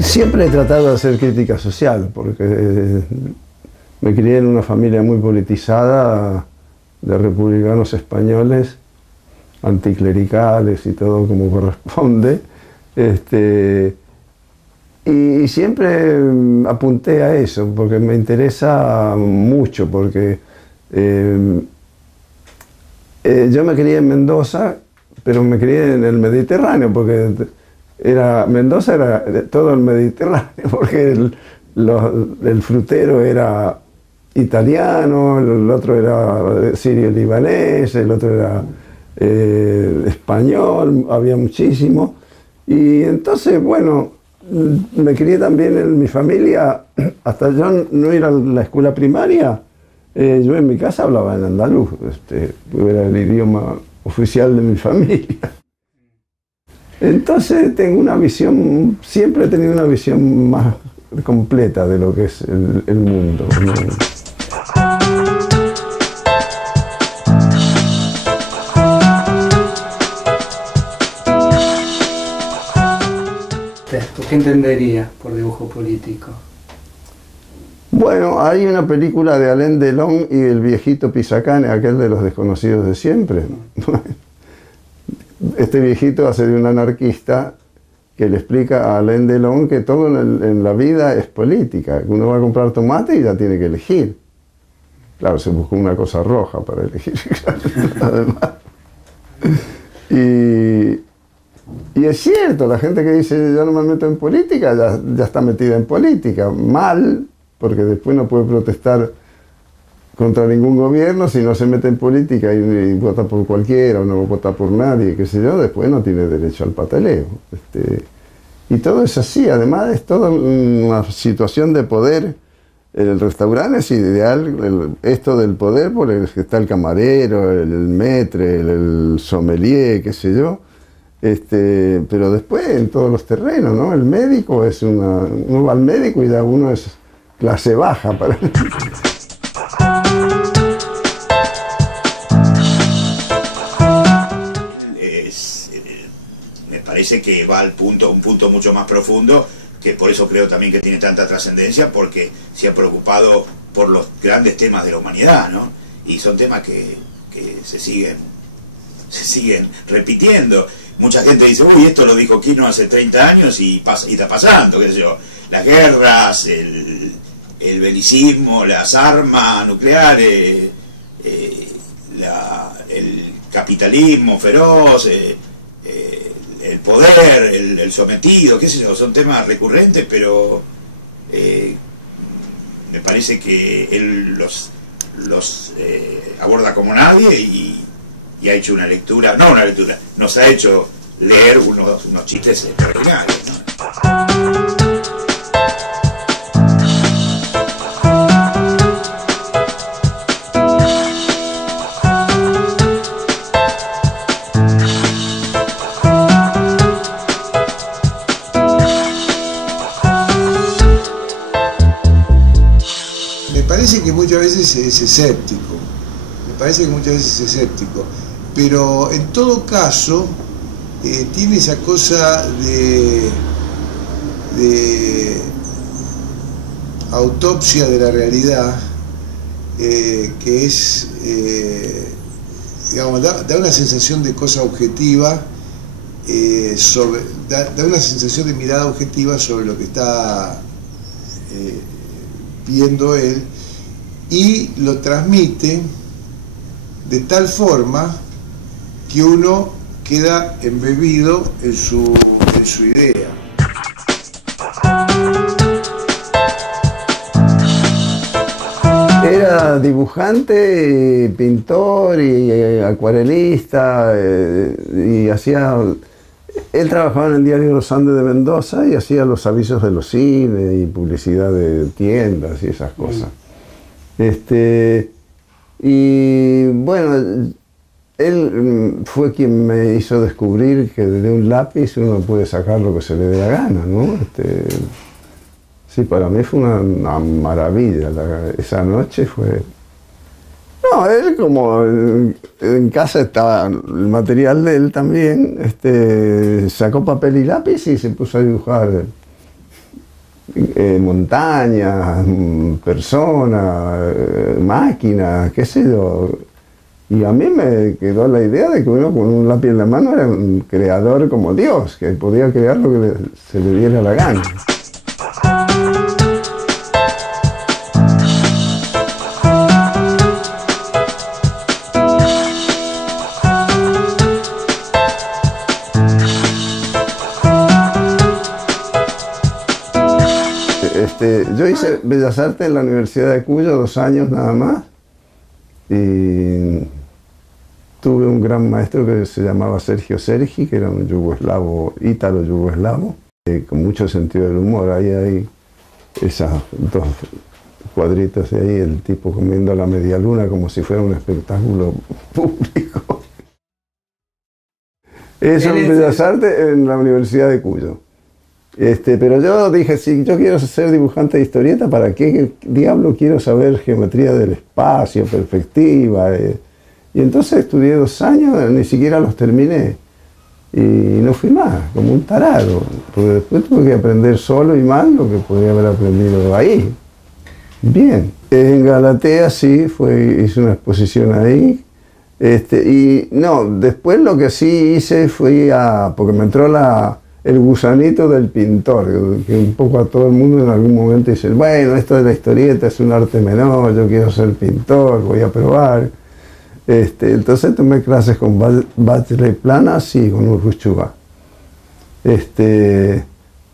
Siempre he tratado de hacer crítica social, porque me crié en una familia muy politizada de republicanos españoles, anticlericales y todo como corresponde. Y siempre apunté a eso, porque me interesa mucho, porque yo me crié en Mendoza, pero me crié en el Mediterráneo, porque Mendoza era todo el Mediterráneo, porque el frutero era italiano, el otro era sirio-libanés, el otro era español, había muchísimo. Y entonces, bueno, me crié también en mi familia, hasta yo no ir a la escuela primaria, yo en mi casa hablaba en andaluz, era el idioma oficial de mi familia. Entonces tengo una visión, siempre he tenido una visión más completa de lo que es el mundo, ¿no? ¿Qué entendería por dibujo político? Bueno, hay una película de Alain Delon y el viejito Pisacane, aquel de Los desconocidos de siempre. Este viejito hace de un anarquista que le explica a Alain Delon que todo en la vida es política, que uno va a comprar tomate y ya tiene que elegir. Claro, se buscó una cosa roja para elegir, además. Y es cierto, la gente que dice yo no me meto en política, ya está metida en política. Mal, porque después no puede protestar contra ningún gobierno si no se mete en política y vota por cualquiera o no vota por nadie, qué sé yo, después no tiene derecho al pataleo. Y todo es así, además es toda una situación de poder. En el restaurante es ideal esto del poder, porque está el camarero, el maître, el sommelier, qué sé yo. Pero después en todos los terrenos, ¿no? El médico es uno va al médico y ya uno es clase baja para... Me parece que va al un punto mucho más profundo, que por eso creo también que tiene tanta trascendencia, porque se ha preocupado por los grandes temas de la humanidad, ¿no? Y son temas que se siguen repitiendo. Mucha gente dice, uy, esto lo dijo Quino hace 30 años y está pasando, qué sé yo, las guerras, el belicismo, las armas nucleares, el capitalismo feroz, el poder, el sometido, qué sé yo, son temas recurrentes, pero me parece que él los aborda como nadie y ha hecho una lectura, nos ha hecho leer unos chistes extraordinarios, ¿no? Me parece que muchas veces es escéptico, pero en todo caso tiene esa cosa de autopsia de la realidad, que es, digamos, da una sensación de cosa objetiva, da una sensación de mirada objetiva sobre lo que está viendo él, y lo transmite de tal forma que uno queda embebido en su idea. Era dibujante, pintor y acuarelista, y hacía... Él trabajaba en el diario Los Andes de Mendoza y hacía los avisos de los cines y publicidad de tiendas y esas cosas. Y bueno, él fue quien me hizo descubrir que de un lápiz uno puede sacar lo que se le dé la gana, ¿no? Sí, para mí fue una maravilla. Esa noche fue... No, él como en casa estaba el material de él también, sacó papel y lápiz y se puso a dibujar montañas, personas, máquinas, qué sé yo. Y a mí me quedó la idea de que uno con un lápiz en la mano era un creador como Dios, que podía crear lo que se le diera la gana. Yo hice Bellas Artes en la Universidad de Cuyo 2 años nada más y tuve un gran maestro que se llamaba Sergio Sergi, que era un yugoslavo, ítalo-yugoslavo, con mucho sentido del humor. Ahí hay esos 2 cuadritos de ahí, el tipo comiendo la media luna como si fuera un espectáculo público. Eso en Bellas Artes en la Universidad de Cuyo. Pero yo dije, si yo quiero ser dibujante de historieta, ¿para qué diablo quiero saber geometría del espacio, perspectiva? Y entonces estudié 2 años, ni siquiera los terminé. Y no fui más, como un tarado. Porque después tuve que aprender solo y mal lo que podría haber aprendido ahí. Bien. En Galatea sí, hice una exposición ahí. Y no, después lo que sí hice fue porque me entró el gusanito del pintor, que un poco a todo el mundo en algún momento dice, bueno, esto de la historieta es un arte menor, yo quiero ser pintor, voy a probar. Entonces tomé clases con Bachelet Planas y con Urruchuga.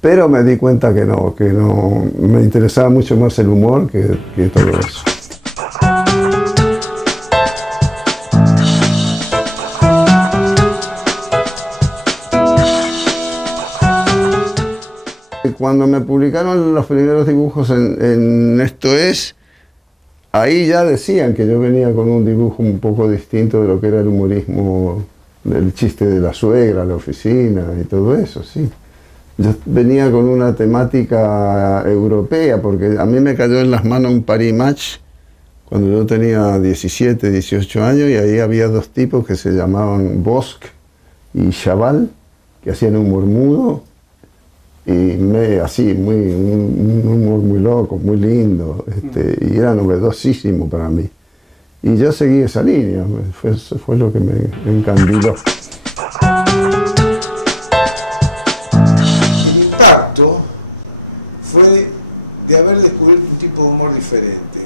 Pero me di cuenta que no, me interesaba mucho más el humor que todo eso. Cuando me publicaron los primeros dibujos en Esto Es, ahí ya decían que yo venía con un dibujo un poco distinto de lo que era el humorismo, el chiste de la suegra, la oficina y todo eso, sí. Yo venía con una temática europea, porque a mí me cayó en las manos un Paris Match cuando yo tenía 17, 18 años, y ahí había 2 tipos que se llamaban Bosch y Chaval, que hacían humor mudo. Y así, un humor muy loco, muy lindo, y era novedosísimo para mí. Y yo seguí esa línea, eso fue lo que me encandiló. El impacto fue de haber descubierto un tipo de humor diferente.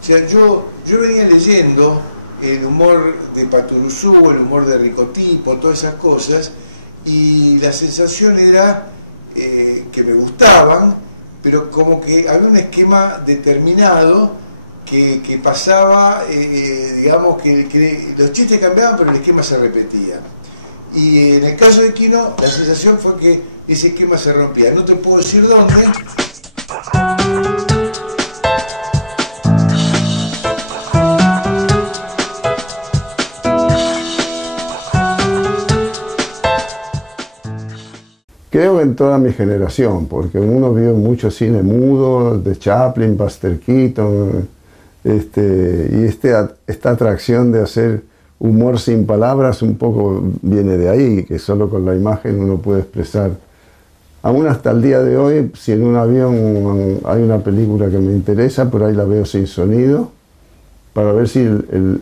O sea, yo venía leyendo el humor de Patoruzú, el humor de Ricotipo, todas esas cosas, y la sensación era que me gustaban, pero como que había un esquema determinado que pasaba, digamos que los chistes cambiaban, pero el esquema se repetía. Y en el caso de Quino, la sensación fue que ese esquema se rompía. No te puedo decir dónde. Creo que en toda mi generación, porque uno vio mucho cine mudo, de Chaplin, Buster Keaton, y esta atracción de hacer humor sin palabras un poco viene de ahí, que solo con la imagen uno puede expresar. Aún hasta el día de hoy, si en un avión hay una película que me interesa, por ahí la veo sin sonido, para ver si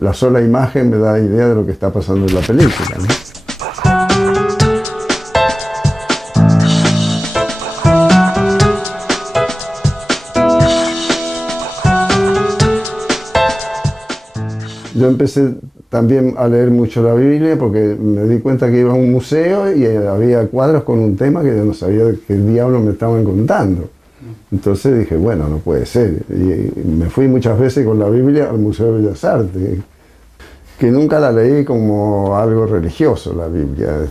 la sola imagen me da idea de lo que está pasando en la película, ¿no? Yo empecé también a leer mucho la Biblia, porque me di cuenta que iba a un museo y había cuadros con un tema que yo no sabía qué diablo me estaban contando. Entonces dije, bueno, no puede ser. Y me fui muchas veces con la Biblia al Museo de Bellas Artes, que nunca la leí como algo religioso, la Biblia,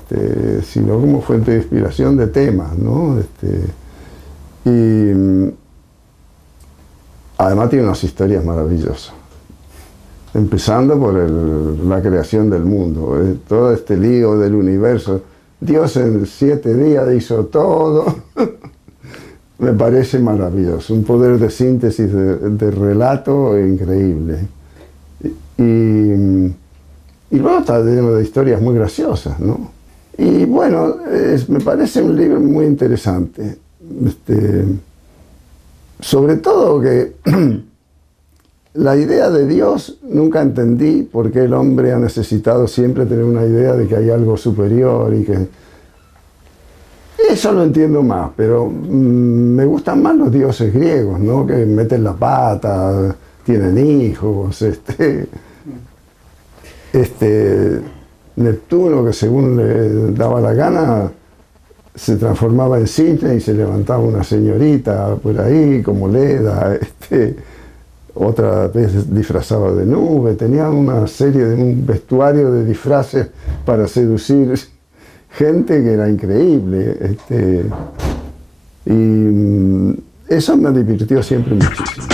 sino como fuente de inspiración de temas, ¿no? Y además tiene unas historias maravillosas. Empezando por la creación del mundo, todo este lío del universo. Dios en 7 días hizo todo. Me parece maravilloso, un poder de síntesis de relato increíble. Y luego está lleno de historias muy graciosas, ¿no? Y bueno, me parece un libro muy interesante. Sobre todo que la idea de Dios nunca entendí por qué el hombre ha necesitado siempre tener una idea de que hay algo superior y que... Eso lo entiendo más, pero me gustan más los dioses griegos, ¿no? Que meten la pata, tienen hijos, Neptuno, que según le daba la gana, se transformaba en cisne y se levantaba una señorita por ahí, como Leda, otra vez disfrazaba de nube, tenían una serie de un vestuario de disfraces para seducir gente que era increíble, y eso me divirtió siempre muchísimo.